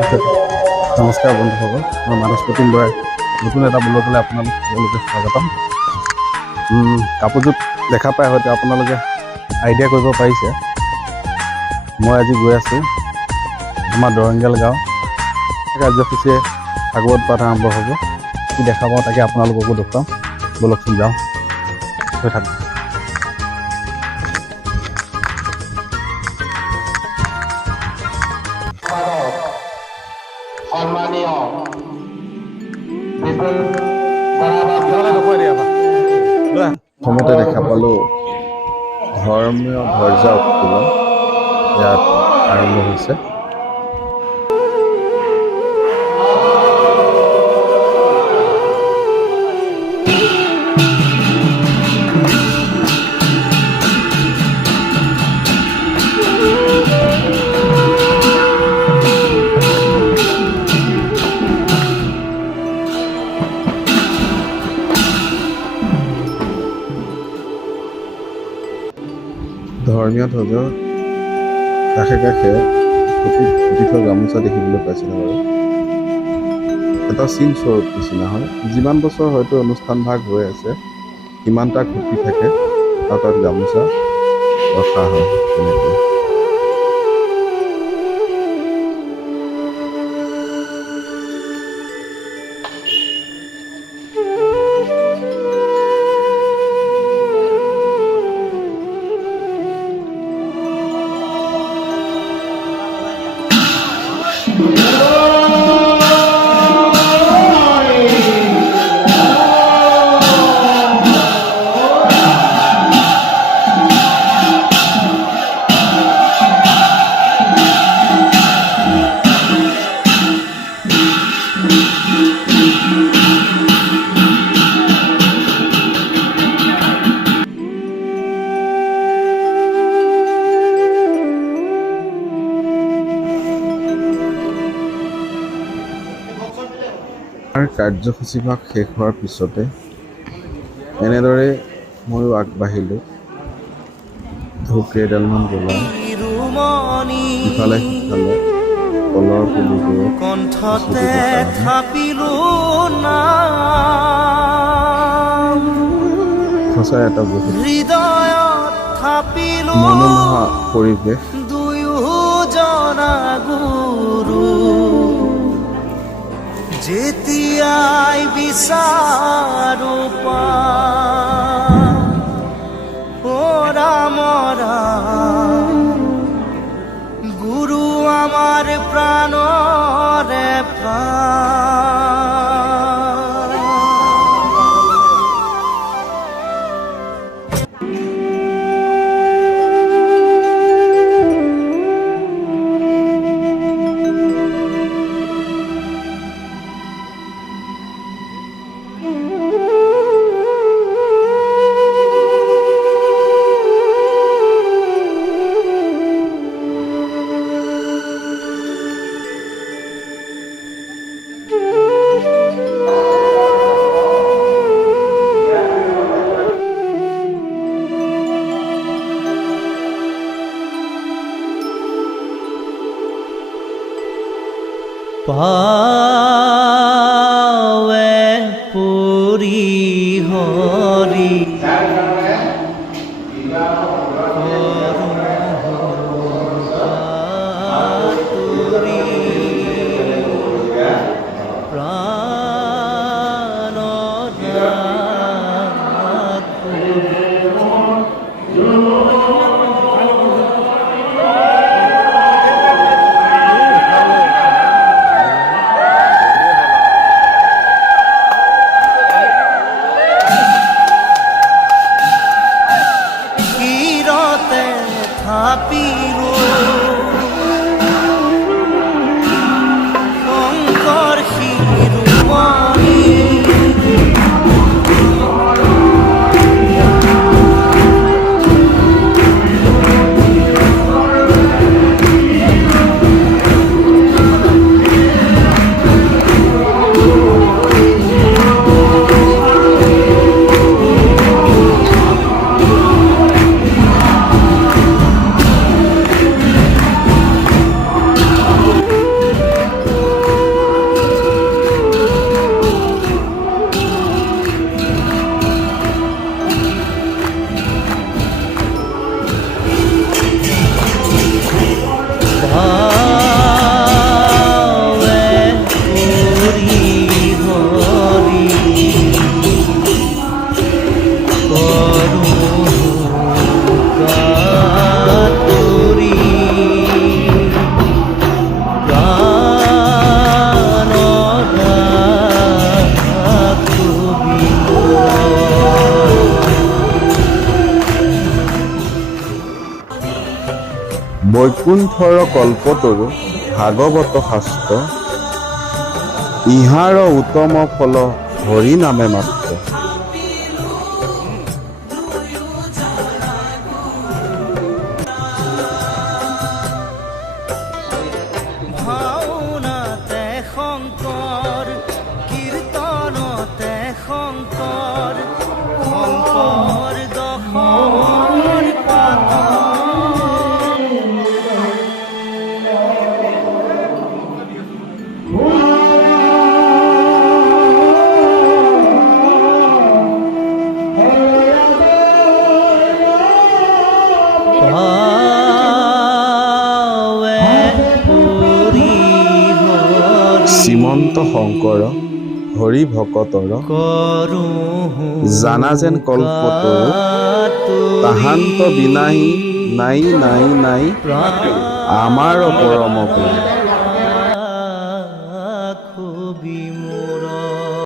নমস্কাৰ বন্ধুসকল, মই মানস প্ৰতীম বৰাই নতুন এটা ব্লগলৈ আপোনালোক সকলোকে স্বাগতম। কাপোৰযোৰ দেখা পাই হয়তো আপোনালোকে আইডিয়া কৰিব পাৰিছে। মই আজি গৈ আছোঁ আমাৰ দৰংগেল গাঁও কাৰ্যসূচীয়ে ভাগৱত পাঠ আৰম্ভ হ'ব। কি দেখা পাওঁ তাকে আপোনালোককো দেখুৱাম। ব'লকচোন যাওঁ, হৈ থাকক। প্ৰথমতে দেখা পালোঁ ধৰ্মীয় ধ্বজা উত্তোলন ইয়াত আৰম্ভ হৈছে। ধৰ্মীয় ধ্বজৰ কাষে কাষে খুঁটি থোৱা গামোচা দেখিবলৈ পাইছিলোঁ বাৰু। এটা চিন স্বৰূপ নিচিনা হয়। যিমান বছৰ হয়তো অনুষ্ঠান ভাগ হৈ আছে সিমানটা খুঁটি থাকে আৰু তাত গামোচা ৰখা হয় তেনেকৈ। কাৰ্যসূচীভাগ শেষ হোৱাৰ পিছতে এনেদৰে ময়ো আগবাঢ়িলোঁ। ধূপ কেইডালমান জ্বলাই ইফালে সিফালে তলৰ পুলিবোৰত সঁচাই এটা বহুত মনোমোহা পৰিৱেশ। যেতিয়াই বিচাৰো ৰাম ৰাম গুৰু আমাৰ প্ৰাণৰে প্ৰাণ। পাৱে পুৰি হৰি বৈকুণ্ঠৰ কল্পতৰু ভাগৱত শাস্ত্ৰ ইহাৰ উত্তম ফল হৰি নামে মাত্ৰ। ভাওনাতে শংকৰ কীৰ্তনতে শংকৰ শংকৰ দশৰ পাত শ্ৰীমন্ত শংকৰ হৰি ভকতৰ জানা যেন কল্পতৰু তাহান্ত বিনাহি নাই নাই নাই আমাৰ পৰম গুৰু।